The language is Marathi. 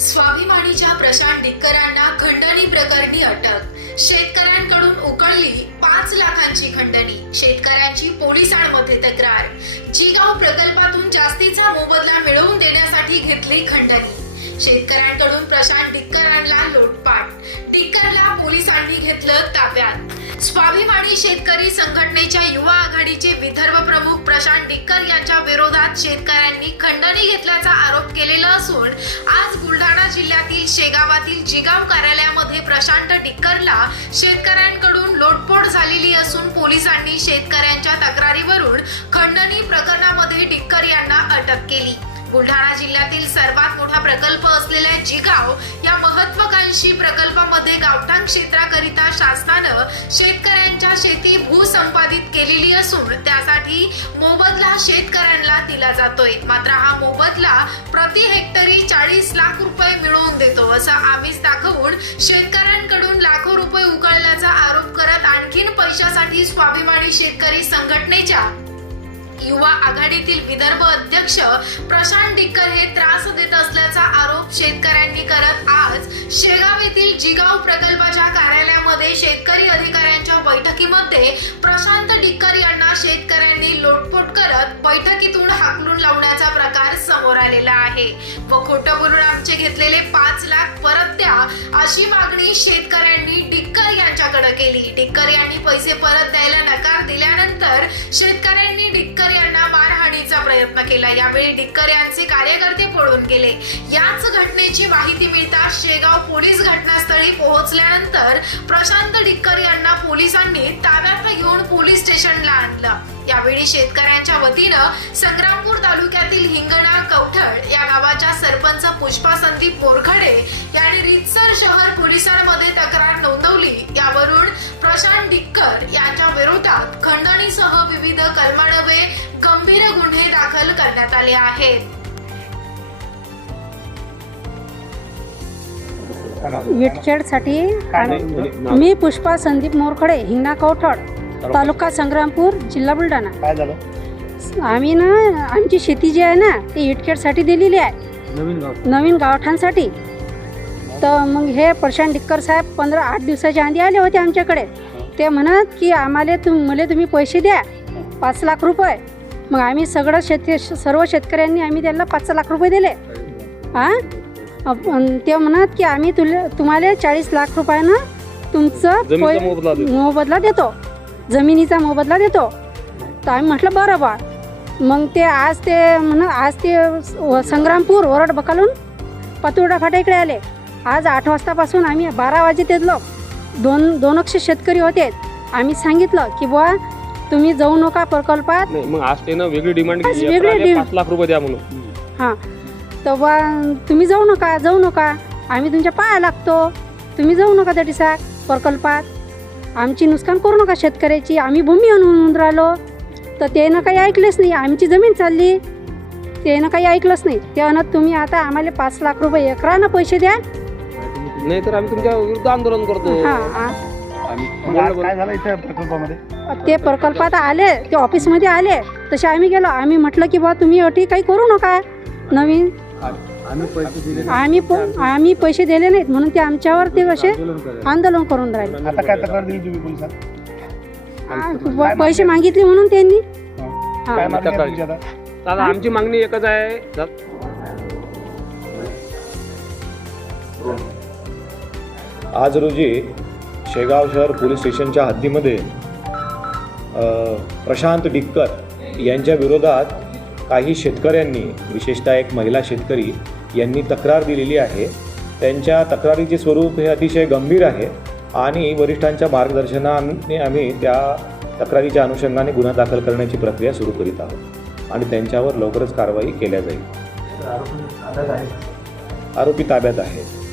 स्वाभिमानीच्या प्रशांत डिक्करांना खंडणी प्रकरणी अटक. शेतकऱ्यांकडून उकळली पाच लाखांची खंडणी. शेतकऱ्यांची पोलिसांमध्ये तक्रार. जिगाव प्रकल्पातून जास्तीचा मोबदला मिळवून देण्यासाठी घेतली खंडणी. शेतकऱ्यांकडून प्रशांत डिक्करांना लोटपाट. डिक्करला पोलिसांनी घेतलं स्वाभिमानी शेतकरी संघटनेच्या युवा आघाडीचे विदर्भ प्रमुख प्रशांत डिक्कर यांच्या विरोधात शेतकऱ्यांनी खंडणी घेतल्याचा आरोप केलेला असून आज बुलढाणा जिल्ह्यातील शेगावातील जिगाव कार्यालयामध्ये प्रशांत डिक्करला शेतकऱ्यांकडून लोटपोट झालेली असून पोलिसांनी शेतकऱ्यांच्या तक्रारीवरून खंडणी प्रकरणामध्ये डिक्कर यांना अटक केली. बुलढाणा जिल्ह्यातील सर्वात मोठा प्रकल्प असलेल्या जिगाव या महत्वाकांक्षी प्रकल्पामध्ये गावठाण क्षेत्राकरिता शासनानं शेतकऱ्यांच्या शेती भूसंपादित केलेली असून त्यासाठी मोबदला शेतकऱ्यांना दिला जातोय. मात्र हा मोबदला प्रति हेक्टरी चाळीस लाख रुपये मिळवून देतो असं आमिष दाखवून शेतकऱ्यांकडून लाखो रुपये उकळल्याचा आरोप करत आणखीन पैशासाठी स्वाभिमानी शेतकरी संघटनेच्या युवा आघाडीतील विदर्भ अध्यक्ष प्रशांत डिक्कर हे त्रास देत असल्याचा आरोप शेतकऱ्यांनी करत आज शेगाव येथील जिगाव प्रकल्पाच्या कार्यालयामध्ये शेतकरी अधिकाऱ्यांच्या बैठकीमध्ये प्रशांत डिक्कर यांना शेतकऱ्यांनी लोटपोट करत बैठकीतून हाकलून लावण्याचा प्रकार समोर आलेला आहे. व खोटं बोलून आमचे घेतलेले पाच लाख परत द्या अशी मागणी शेतकऱ्यांनी डिक्कर यांच्याकडे केली. डिक्कर यांनी पैसे परत द्यायला नकार दिल्यानंतर शेतकऱ्यांनी डिक्कर यांना मारहाणीचा प्रयत्न केला. यावेळी डिक्कर यांचे कार्यकर्ते पळून गेले. याच घटनेची माहिती मिळताच शेगाव पोलीस घटनास्थळी पोहोचल्यानंतर प्रशांत डिक्कर यांना पोलिसांनी पोलीस स्टेशनला आणलं. यावेळी शेतकऱ्यांच्या वतीनं संग्रामपूर तालुक्यातील हिंगणा कवठळ या गावाच्या सरपंच पुष्पा संदीप बोरखडे यांनी रितसर शहर पोलिसांमध्ये तक्रार नोंदवली. यावरून प्रशांत डिक्कर यांच्या विरोधात खंडणीसह विविध कलमानवे गंभीर गुन्हे दाखल करण्यात आले आहेत. विटखेडसाठी मी पुष्पा संदीप मोरखडे हिंगणा कवठड तालुका. संग्रामपूर जिल्हा बुलढाणा. काय झालं? आम्ही ना आमची शेती जी आहे ना ती इटखेडसाठी दिलेली आहे. नवीन गाव. नवीन गावठाणसाठी. तर मग हे प्रशांत डिक्कर साहेब पंधरा आठ दिवसाच्या आधी आले होते आमच्याकडे. ते म्हणत की आम्हाला तुम मला तुम्ही पैसे द्या पाच लाख रुपये. मग आम्ही सगळं शेत सर्व शेतकऱ्यांनी आम्ही त्यांना पाच लाख रुपये दिले. हां अन ते म्हणत की आम्ही तुला तुम्हाला चाळीस लाख रुपयानं तुमचं जमिनीचा पै- मोबदला देतो. मोबदला देतो. जमिनीचा मोबदला देतो. तर आम्ही म्हटलं बरं बा. मग ते आज ते म्हण आज ते संग्रामपूर वरड बकालून पातुर्डा फाटा इकडे आले. आज आठ वाजतापासून आम्ही बारा वाजे तेजलो दोन दोन अक्ष शेतकरी होते. आम्ही सांगितलं की बुवा तुम्ही जाऊ नका प्रकल्पात. मग आज वेगळी डिमांड आज केली. वेगळी डिमांड. पाच लाख रुपये द्या म्हणून. हां. तर बा तुम्ही जाऊ नका जाऊ नका. आम्ही तुमच्या पाया लागतो. तुम्ही जाऊ नका त्या दिसा प्रकल्पात. आमची नुकसान करू नका शेतकऱ्याची. आम्ही भूमी आणून राहिलो. तर त्यानं काही ऐकलेच नाही. आमची जमीन चालली. त्यानं काही ऐकलंच नाही. ते म्हणत तुम्ही आता आम्हाला पाच लाख रुपये एकरानं पैसे द्या. नाही तर आम्ही तुमच्या विरुद्ध आंदोलन करतो. हां हां. आज काय झालं इथे प्रकल्पामध्ये? ते प्रकल्पात आले. ते ऑफिसमध्ये आले. तसे आम्ही गेलो. आम्ही म्हटलं की बा तुम्ही अटी काही करू नका. नवीन आम्ही पैसे दिले आम्ही प- आम्ही पैसे दिले नाहीत म्हणून ते आमच्यावर ते असे आंदोलन करून राहिले. आता काय तक्रार दिली तुम्ही पोलिसात? आ, प- पैसे मागितले म्हणून त्यांनी. काय हा. मागणी आहे तक्रार. तुमची आता? दादा आमची मागणी एकच आहे. दा- आज रोजी शेगाव शहर पोलीस स्टेशनच्या हद्दीमध्ये अ, प्रशांत डिक्कर यांच्या विरोधात काही शेतकऱ्यांनी विशेषतः एक महिला शेतकरी यांनी तक्रार दिलेली आहे. त्यांच्या तक्रारीचे स्वरूप हे अतिशय गंभीर आहे आणि वरिष्ठांच्या मार्गदर्शनाने आम्ही त्या तक्रारीच्या अनुषंगाने गुन्हा दाखल करण्याची प्रक्रिया सुरू करीत आहोत आणि त्यांच्यावर लवकरच कारवाई केल्या जाईल. आरोपी ताब्यात आहेत